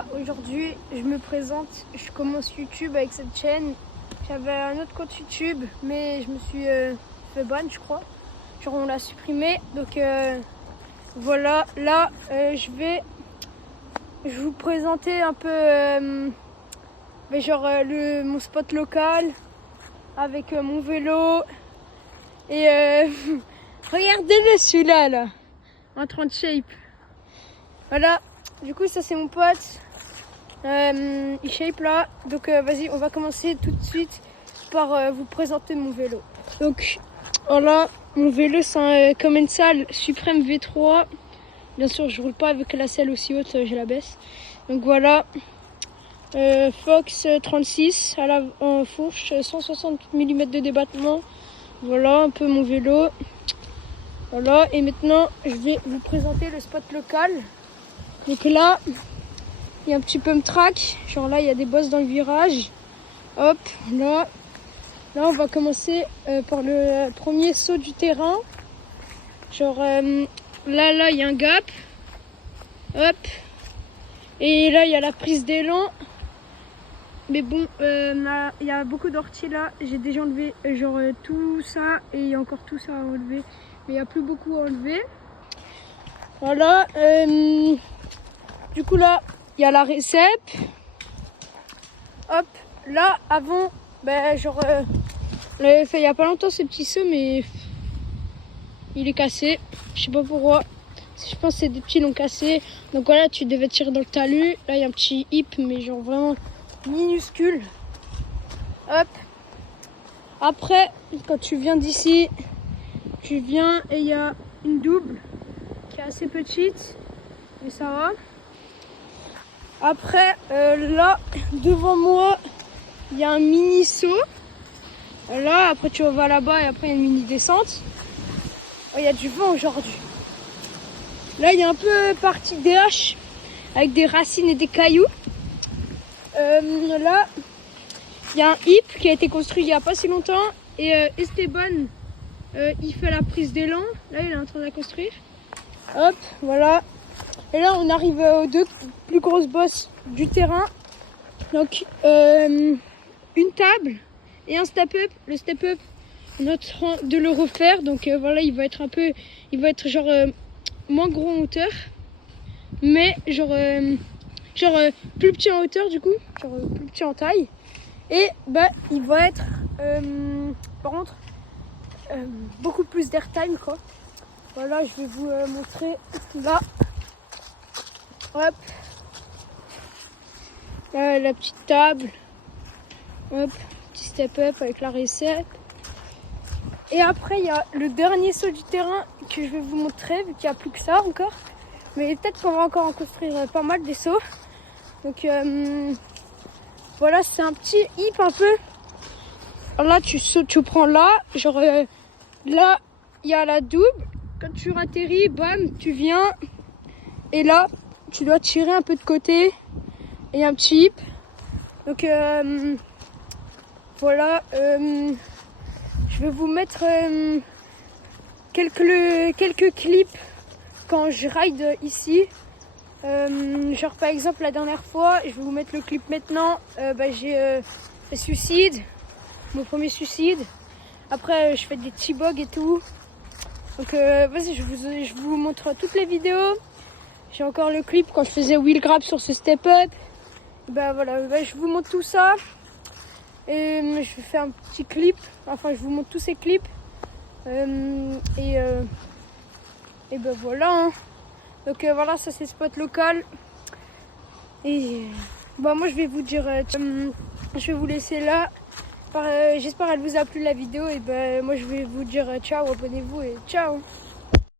Voilà, aujourd'hui je me présente, je commence YouTube avec cette chaîne. J'avais un autre compte YouTube mais je me suis fait ban je crois. Genre on l'a supprimé, donc voilà, là je vais vous présenter un peu mon spot local avec mon vélo et regardez-le celui-là là, en train de shape. Voilà, du coup ça c'est mon pote, il shape là, donc vas-y on va commencer tout de suite par vous présenter mon vélo. Donc voilà, mon vélo c'est un Commencal Supreme V3, bien sûr je roule pas avec la selle aussi haute, je la baisse. Donc voilà, Fox 36 en fourche, 160 mm de débattement, voilà un peu mon vélo. Voilà, et maintenant je vais vous présenter le spot local. Donc là, il y a un petit pump track, genre là il y a des bosses dans le virage. Hop, là on va commencer par le premier saut du terrain. Genre là il y a un gap. Hop, et là il y a la prise d'élan. Mais bon, il y a beaucoup d'orties là, j'ai déjà enlevé tout ça et il y a encore tout ça à enlever. Mais il n'y a plus beaucoup à enlever. Voilà, du coup là, il y a la récep. Hop, là avant, on l'avait fait il y a pas longtemps ce petit saut, mais il est cassé. Je sais pas pourquoi. Je pense que c'est des petits l'ont cassé. Donc voilà, tu devais tirer dans le talus. Là, il y a un petit hip, mais genre vraiment minuscule. Hop. Après, quand tu viens d'ici, tu viens et il y a une double qui est assez petite, mais ça va. Après, là, devant moi, il y a un mini saut. Là, après tu vas là-bas et après il y a une mini descente. Oh, il y a du vent aujourd'hui. Là, il y a un peu partie DH avec des racines et des cailloux. Là, il y a un hip qui a été construit il n'y a pas si longtemps. Et Esteban, il fait la prise d'élan. Là, il est en train de la construire. Hop, voilà. Et là, on arrive aux deux plus grosses bosses du terrain. Donc, une table et un step-up. Le step-up, on est en train de le refaire. Donc, voilà, il va être moins gros en hauteur. Mais plus petit en hauteur, du coup. Plus petit en taille. Et il va être, par contre, beaucoup plus d'airtime, quoi. Voilà, je vais vous montrer là. Hop, là la petite table, hop, petit step up avec la récep. Et après il y a le dernier saut du terrain que je vais vous montrer vu qu'il n'y a plus que ça encore. Mais peut-être qu'on va encore en construire pas mal des sauts. Donc voilà, c'est un petit hip un peu. Alors là tu sautes, tu prends là, là il y a la double. Quand tu atterris, bam, tu viens et là tu dois tirer un peu de côté et un petit hip. Donc voilà, je vais vous mettre quelques clips quand je ride ici. Genre par exemple la dernière fois, je vais vous mettre le clip maintenant. J'ai fait suicide, mon premier suicide. Après je fais des T-bogs et tout. Donc vas-y, je vous montre toutes les vidéos. J'ai encore le clip quand je faisais wheel grab sur ce step up. Voilà, je vous montre tout ça. Et je vais faire un petit clip. Enfin, je vous montre tous ces clips. Voilà. Hein. Donc voilà, ça c'est spot local. Et moi je vais vous dire, je vais vous laisser là. J'espère qu'elle vous a plu la vidéo. Et moi je vais vous dire ciao, abonnez-vous et ciao.